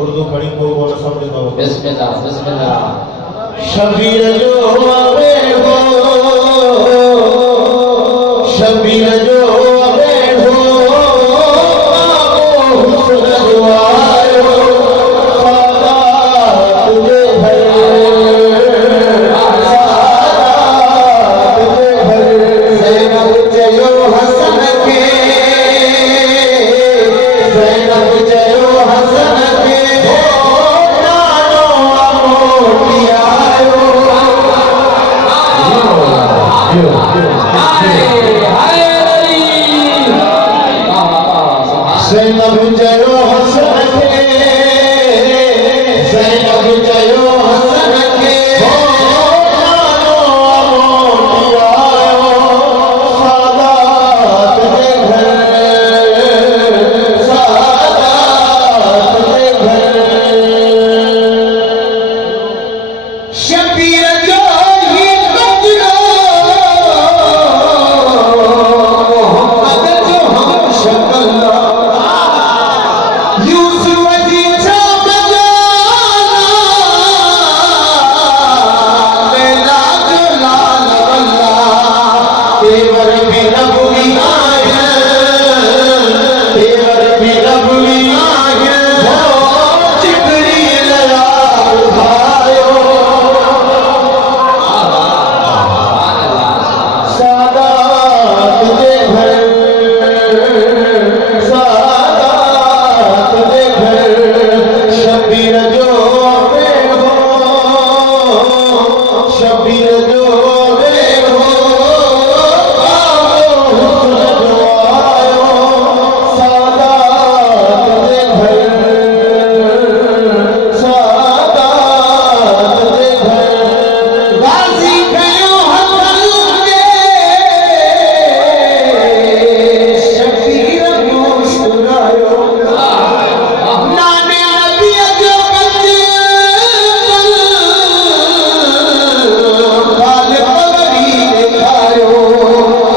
उर्दू खड़ी को बोला समझ दो। बिस्मिल्लाह बिस्मिल्लाह। शबीर जो आवे हो, शबीर जो आवे हो, हुस्न जो आयो, सादा तुझे भर, सादा तुझे भर। ज़ैनब जयो हसन के, ज़ैनब जयो हसन के, नानो मोटी आयो। ज़ैनब जयो हसन के, ज़ैनब जयो हसन के, नानो मोटी आयो, सादात दे घर, सादात दे घर। शबीर जो ही बजरो, मोहम्मद जो हम शक्ल, यूसुफ जी छमजाना, लैला जो लाल वल्ला, तेवर भी रबुली आया, तेवर भी रबुली आया, जिब्रील यार भायो, सादात दे घर, सादात दे घर। शबीर जो आवे हो, शबीर जो आवे हो, हुस्न जो आयो, सादात दे घर, सादात दे घर। गाज़ी कयो हसन के, शबीर मुस्कुरायो, नाने नबी जो बचपन, काल पगड़ी दिखायो,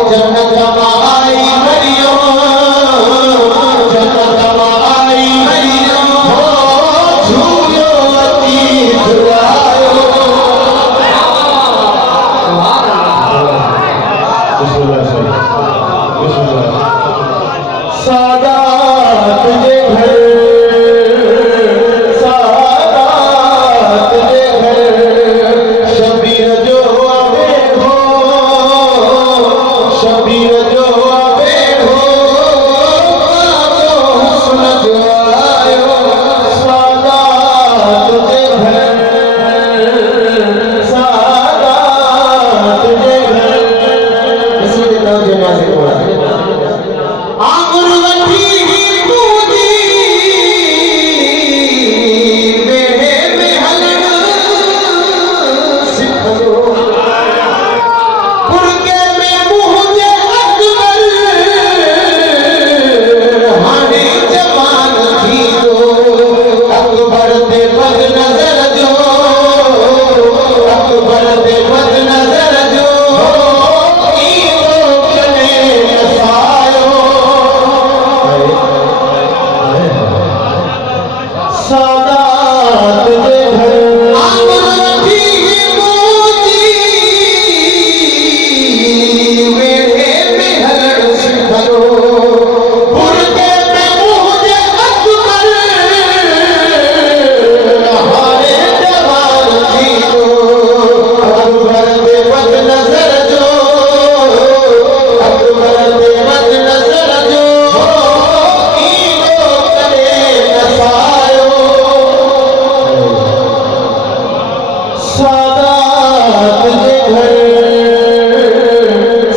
जन्नत आई मरियम, जन्नत आई मरियम, झूलो अतीत आयो। सादात दे घर, सादात दे घर। शबीर जो आवे हो, शबीर जो आवे हो, हुस्न जो आयो, सादात दे घर, सादात दे घर। इसलिए नौजवान से बोला आंगुर वठी पूजी, मेरे में हलण सिखो, पुरके में मुझे अकबर, हाणे जवान थी दो, अकबर ते बद नजर जो, अकबर ते बद नजर जो, ईदो कने नसायो, सादात दे घर। आंगुर वठी पूजी, मेरे में हलण सिखो, पुरके में मुझे अकबर, हाणे जवान थी दो, अकबर ते बद नजर जो, अकबर ते बद नजर जो, ईदो करे नसायो, सादात दे घर,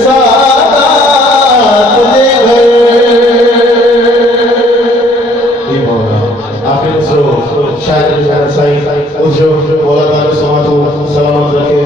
सादात दे घर। ये बोला आखिर सो शायद साईं उस जो बोला था समातो सलामत रखे।